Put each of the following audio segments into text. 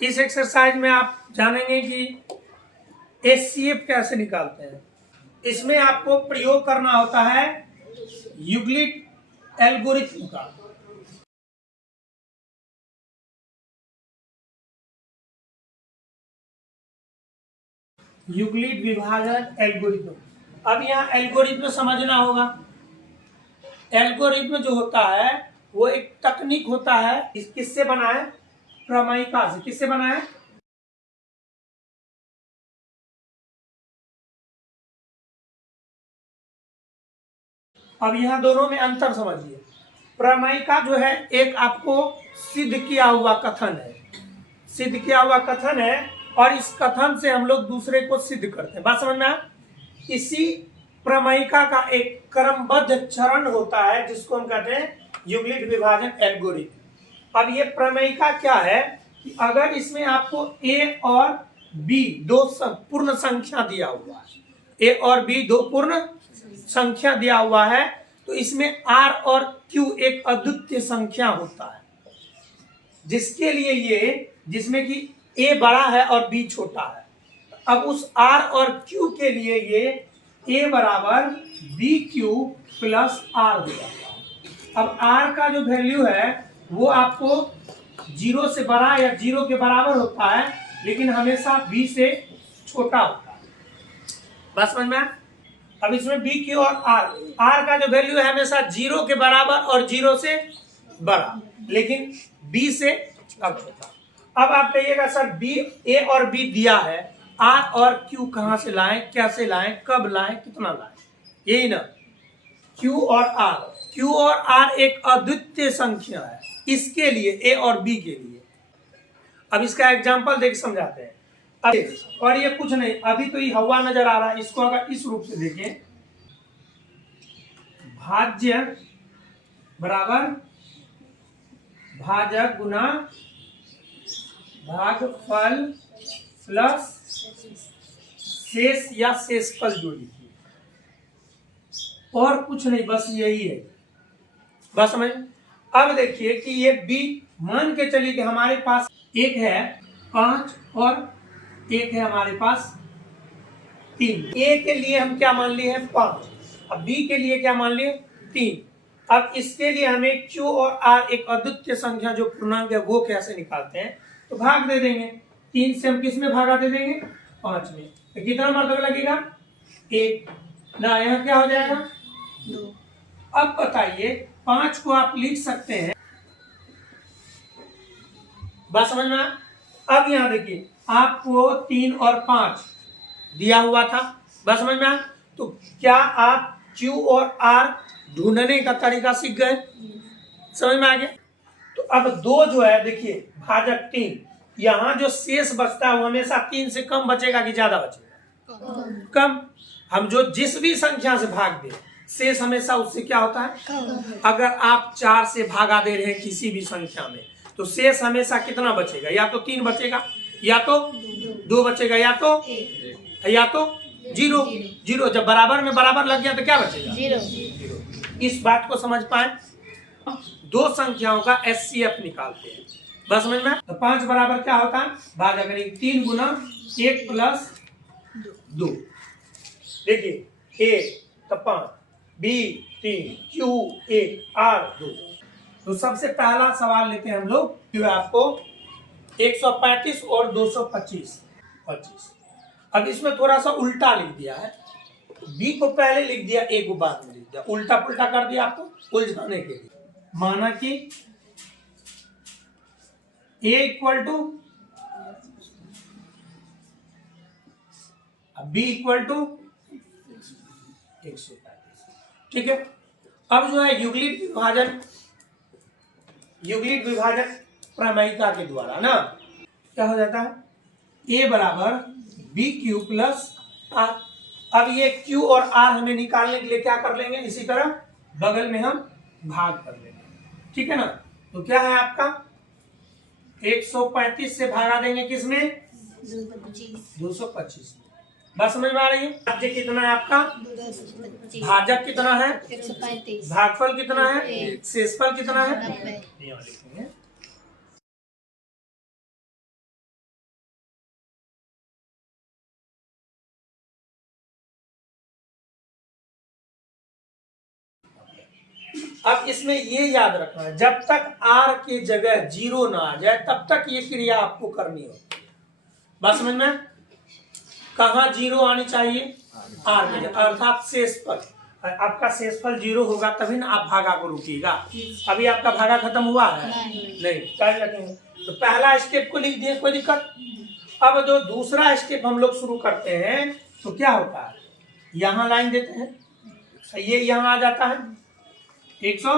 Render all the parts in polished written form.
इस एक्सरसाइज में आप जानेंगे कि एचसीएफ कैसे निकालते हैं। इसमें आपको प्रयोग करना होता है यूक्लिड एल्गोरिथ्म का। यूक्लिड विभाजन एल्गोरिथ्म। अब यहाँ एल्गोरिथ्म समझना होगा। एल्गोरिथ्म जो होता है वो एक तकनीक होता है। किससे बना है? प्रमेयिका से। किससे बना है? अब यहाँ दोनों में अंतर समझिए। प्रमेयिका जो है एक आपको सिद्ध किया हुआ कथन है, सिद्ध किया हुआ कथन है, और इस कथन से हम लोग दूसरे को सिद्ध करते हैं। बात समझ में आया? इसी प्रमेयिका का एक क्रमबद्ध चरण होता है जिसको हम कहते हैं यूक्लिड विभाजन एल्गोरिथ्म। अब ये प्रमेयिका क्या है कि अगर इसमें आपको ए और बी दो पूर्ण संख्या दिया हुआ है, ए और बी दो पूर्ण संख्या दिया हुआ है, तो इसमें आर और क्यू एक अद्वितीय संख्या होता है, जिसके लिए ये, जिसमें कि ए बड़ा है और बी छोटा है। अब उस आर और क्यू के लिए ये ए बराबर बी क्यू प्लस आर हो जाता है। अब आर का जो वैल्यू है वो आपको 0 से बड़ा या 0 के बराबर होता है, लेकिन हमेशा बी से छोटा होता है। बस समझ में? अब इसमें बी क्यू और आर का जो वैल्यू है हमेशा 0 के बराबर और 0 से बड़ा, लेकिन बी से अब छोटा। अब आप कहिएगा सर बी, ए और बी दिया है, आर और क्यू कहां से लाएं, कैसे लाएं, कब लाएं, कितना लाएं? यही ना, क्यू और आर एक अद्वितीय संख्या है, इसके लिए ए और बी के लिए। अब इसका एग्जांपल देख समझाते हैं। अब और ये कुछ नहीं, अभी तो ये हवा नजर आ रहा है, इसको अगर इस रूप से देखें, भाज्य बराबर भाजक गुना भागफल प्लस शेष या शेषफल जो लिखिए, और कुछ नहीं, बस यही है। बस समझ। अब देखिए कि ये बी, मान के चलिए कि हमारे पास एक है 5 और एक है हमारे पास 3। ए के लिए हम क्या मान लिए हैं? 5। अब बी के लिए क्या मान लिए? 3। अब इसके लिए हमें क्यू और आर एक अद्वितीय संख्या जो पूर्णांक है वो कैसे निकालते हैं? तो भाग दे देंगे। 3 से हम किस में भागा दे देंगे? 5 में। तो कितना मर्तबा लगेगा? 1 ना, यहाँ क्या हो जाएगा? 2। अब बताइए, 5 को आप लिख सकते हैं, बात समझ में? अब यहाँ देखिए, आपको 3 और 5 दिया हुआ था, बात समझ में? तो क्या आप Q और R ढूंढने का तरीका सीख गए? समझ में आ गया? तो अब 2 जो है, देखिए भाजक 3, यहाँ जो शेष बचता है वो हमेशा 3 से कम बचेगा कि ज्यादा बचेगा? कम। हम जो जिस भी संख्या से भाग दे, शेष हमेशा उससे क्या होता है? अगर आप 4 से भागा दे रहे हैं किसी भी संख्या में, तो शेष हमेशा कितना बचेगा? या तो 3 बचेगा, या तो 2 बचेगा, या तो 0। जब बराबर में बराबर लग गया तो क्या बचेगा? 0। इस बात को समझ पाए? दो संख्याओं का एचसीएफ निकालते हैं, बस समझ में? तो 5 बराबर क्या होता है? भाजक 3 गुना 1 प्लस 2। देखिए, ए तो 5, बी 3, क्यू 1, आर 2। तो सबसे पहला सवाल लेते हैं हम लोग, जो आपको 135 और 225। अब इसमें थोड़ा सा उल्टा लिख दिया है, बी को पहले लिख दिया, ए को बाद में लिख दिया, उल्टा पुल्टा कर दिया आपको उलझाने के लिए। माना कि A equal to B equal to 135, ठीक है। अब जो है यूक्लिड विभाजन प्रमेयिका के द्वारा ना क्या हो जाता है? ए बराबर बी क्यू प्लस आर। अब ये क्यू और आर हमें निकालने के लिए क्या कर लेंगे? इसी तरह बगल में हम भाग कर लेंगे, ठीक है ना। तो क्या है आपका? 135 से भागा देंगे किसमें? 225 में। बात समझ में आ रही है? भाज्य कितना है आपका? 225। भाजक कितना है? 135। भागफल कितना है? शेषफल कितना है? 90। अब इसमें ये याद रखना है, जब तक आर के जगह जीरो ना आ जाए तब तक ये क्रिया आपको करनी हो। बात समझ में? कहाँ जीरो आनी चाहिए? आर के जगह, अर्थात शेषफल। आपका शेषफल जीरो होगा तभी ना आप भागा को रुकिएगा। अभी आपका भागा खत्म हुआ है? नहीं। क्या रखेंगे? तो पहला स्टेप को लिख दिए, कोई दिक्कत। अब जो दूसरा स्टेप हम लोग शुरू करते हैं तो क्या होता है, यहाँ लाइन देते हैं, ये यहाँ आ जाता है 100।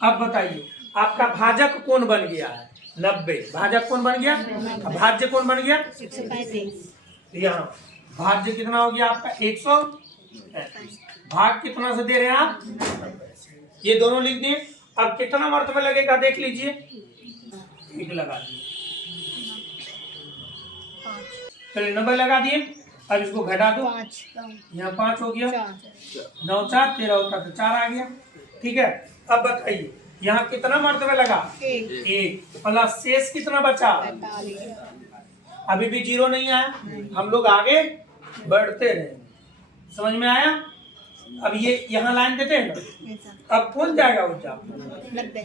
अब बताइए आपका भाजक कौन बन गया है? 90। भाजक कौन बन गया? भाज्य कौन बन गया? 135। यहाँ भाज्य कितना हो गया आपका? 135। भाग कितना से दे रहे हैं आप? ये दोनों लिख दिए। अब कितना मर्तबा लगेगा देख लीजिए, एक लगा दिए, चलिए 90 लगा दिए। अब इसको घटा दो, यहाँ 5 हो गया, 9 4 13 होता तो 4 आ गया। ठीक है, अब बताइए यहाँ कितना मर्तबा लगा? एक। प्लस शेष कितना बचा? अभी भी जीरो नहीं आया, हम लोग आगे बढ़ते रहे। समझ में आया? अब ये यहाँ लाइन देते हैं ना, अब कौन जाएगा उज्जा?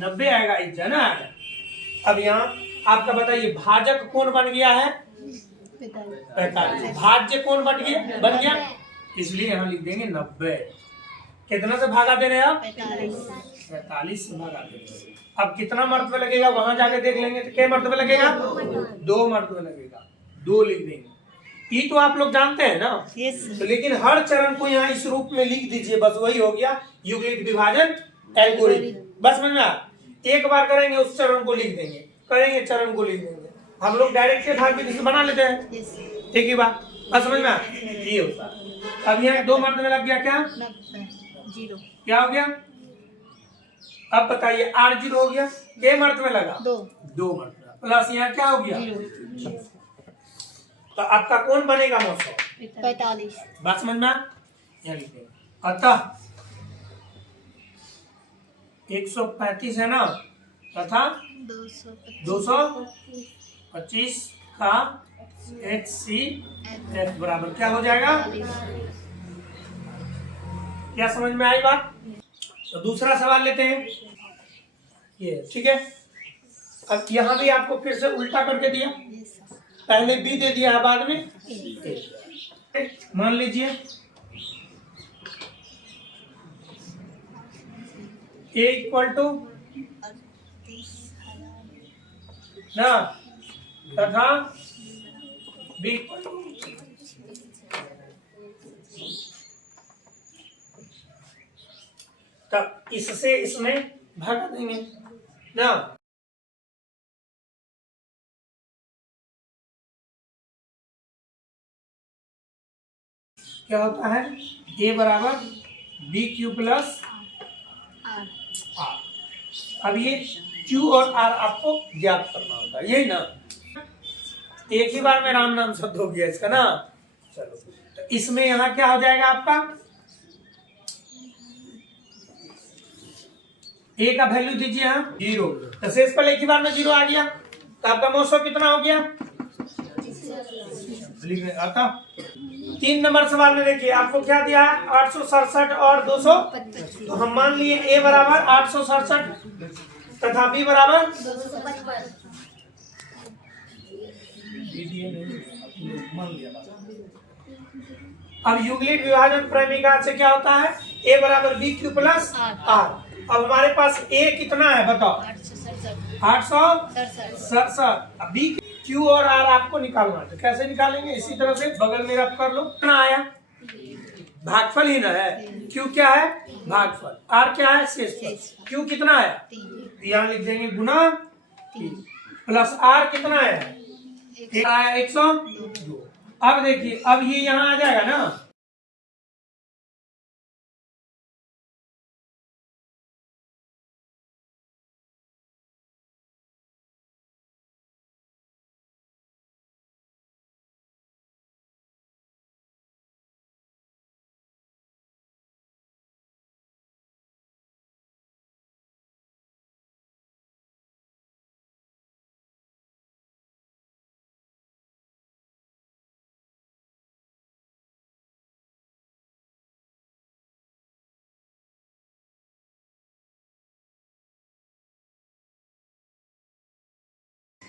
90 आएगा, इज्जा ना आएगा। अब यहाँ आपका बताइए भाजक कौन बन गया है? 45। भाज्य कौन बन गया? इसलिए यहाँ लिख देंगे 90। कितना से भागा दे रहे हैं आप? 45 से भागा दे रहे हैं। अब कितना मर्तबा लगेगा वहां जाके देख लेंगे, तो क्या मर्तबा लगेगा? 2 मर्तबा लगेगा, 2 लिख देंगे। ये तो आप लोग जानते हैं ना? तो लेकिन हर चरण को यहाँ इस रूप में लिख दीजिए, बस वही हो गया यूक्लिड विभाजन एल्गोरिथम। बस समझ में? एक बार करेंगे उस चरण को लिख देंगे, करेंगे चरण को लिख देंगे। हम लोग डायरेक्ट के भाग विधि से बना लेते हैं, एक ही बात। बस समझ में? ये होता है। अब यहाँ 2 मर्तबा लग गया, क्या जीरो, क्या हो गया? अब बताइए आर जीरो हो गया, के मर्तबा लगा? 2 मर्तबा। प्लस यहाँ क्या हो गया? तो आपका कौन बनेगा? 45। बात समझ में? यहाँ लिखेंगे। अतः 135 है ना, तथा 225 का HCF बराबर क्या हो जाएगा? क्या समझ में आई बात? तो दूसरा सवाल लेते हैं ये, ठीक है। अब यहाँ भी आपको फिर से उल्टा करके दिया, पहले बी दे दिया है, बाद में मान लीजिए A इक्वल टू ना, तथा B तब इससे इसमें भाग देंगे ना। क्या होता है? A बराबर BQ प्लस R। अब ये Q और R आपको ज्ञात करना होता है, यही ना? एक ही बार में राम नाम शब्द हो गया इसका ना। चलो, तो इसमें यहाँ क्या हो जाएगा आपका? A का वैल्यू दीजिए यहाँ 0, तो शेष पर एक ही बार में 0 आ गया, तो आपका मौसम कितना हो गया? आता 3 नंबर सवाल में देखिए आपको क्या दिया है? 867 और 200। तो हम मान लिए A बराबर 867 तथा B बराबर 255। अब यूक्लिड विभाजन प्रमेय से क्या होता है? A बराबर BQ प्लस R। अब हमारे पास A कितना है बताओ? 867। अब B Q और R आपको निकालना है, तो कैसे निकालेंगे? इसी तरह से बगल में रख कर लो। कितना आया? भागफल ही ना है। Q क्या है? भागफल। R क्या है? शेषफल। Q कितना है? यहाँ लिख देंगे गुना 3 प्लस R कितना है? 102। अब देखिए, अब ये यहाँ आ जाएगा ना,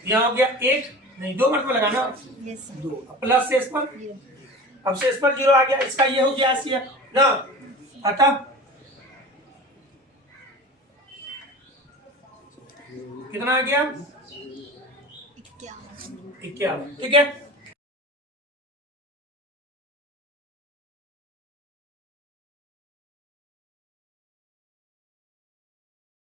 यहाँ हो गया 1, नहीं 2 मतलब लगाना, यस सर 2 प्लस शेष पर, 0 अब शेष पर 0 आ गया, इसका ये हो गया CF ना, अतः कितना आ गया 51 51, ठीक है।